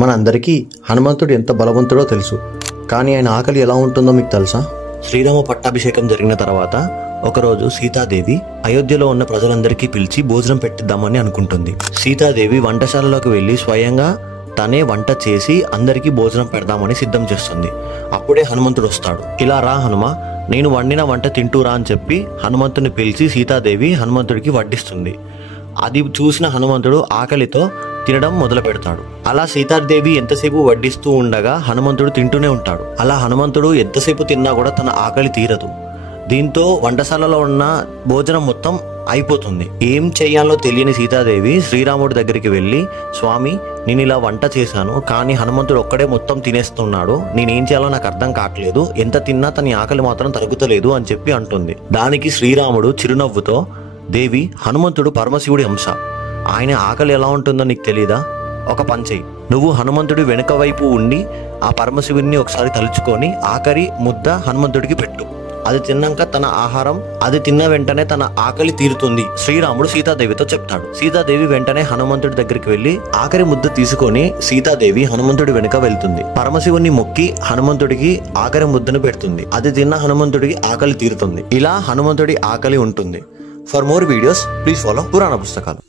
మనందరికీ హనుమంతుడు ఎంత బలవంతుడో తెలుసు. కానీ ఆయన ఆకలి ఎలా ఉంటుందో మీకు తెలుసా? శ్రీరామ పట్టాభిషేకం జరిగిన తర్వాత ఒకరోజు సీతాదేవి అయోధ్యలో ఉన్న ప్రజలందరికీ పిలిచి భోజనం పెట్టిద్దామని అనుకుంటుంది. సీతాదేవి వంటశాలలోకి వెళ్ళి స్వయంగా తనే వంట చేసి అందరికీ భోజనం పెడదామని సిద్ధం చేస్తుంది. అప్పుడే హనుమంతుడు వస్తాడు. ఇలా రా హనుమ, నేను వండిన వంట తింటూరా అని చెప్పి హనుమంతుడిని పిలిచి సీతాదేవి హనుమంతుడికి వడ్డిస్తుంది. అది చూసిన హనుమంతుడు ఆకలితో తినడం మొదలు పెడతాడు. అలా సీతాదేవి ఎంతసేపు వడ్డిస్తూ ఉండగా హనుమంతుడు తింటూనే ఉంటాడు. అలా హనుమంతుడు ఎంతసేపు తిన్నా కూడా తన ఆకలి తీరదు. దీంతో వంటశాలలో ఉన్న భోజనం మొత్తం అయిపోతుంది. ఏం చెయ్యాలో తెలియని సీతాదేవి శ్రీరాముడి దగ్గరికి వెళ్ళి, స్వామి, నేను ఇలా వంట చేశాను, కానీ హనుమంతుడు ఒక్కడే మొత్తం తినేస్తున్నాడు, నేనేం చేయాలో నాకు అర్థం కావట్లేదు, ఎంత తిన్నా తన ఆకలి మాత్రం తరుగుతలేదు అని చెప్పి అంటుంది. దానికి శ్రీరాముడు చిరునవ్వుతో, దేవి, హనుమంతుడు పరమశివుడి అంశ, ఆయన ఆకలి ఎలా ఉంటుందో నీకు తెలీదా? ఒక పని చెయ్యి, నువ్వు హనుమంతుడి వెనుక వైపు ఉండి ఆ పరమశివుడిని ఒకసారి తలుచుకొని ఆఖరి ముద్ద హనుమంతుడికి పెట్టు. అది తిన్నాక తన ఆహారం అది తిన్న వెంటనే తన ఆకలి తీరుతుంది. శ్రీరాముడు సీతాదేవితో చెప్తాడు. సీతాదేవి వెంటనే హనుమంతుడి దగ్గరికి వెళ్లి ఆఖరి ముద్ద తీసుకొని సీతాదేవి హనుమంతుడి వెనుక వెళ్తుంది. పరమశివుని మొక్కి హనుమంతుడికి ఆఖరి ముద్దను పెడుతుంది. అది తిన్న హనుమంతుడికి ఆకలి తీరుతుంది. ఇలా హనుమంతుడి ఆకలి ఉంటుంది. For more videos please follow పురాణ పుస్తకాలు.